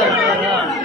You.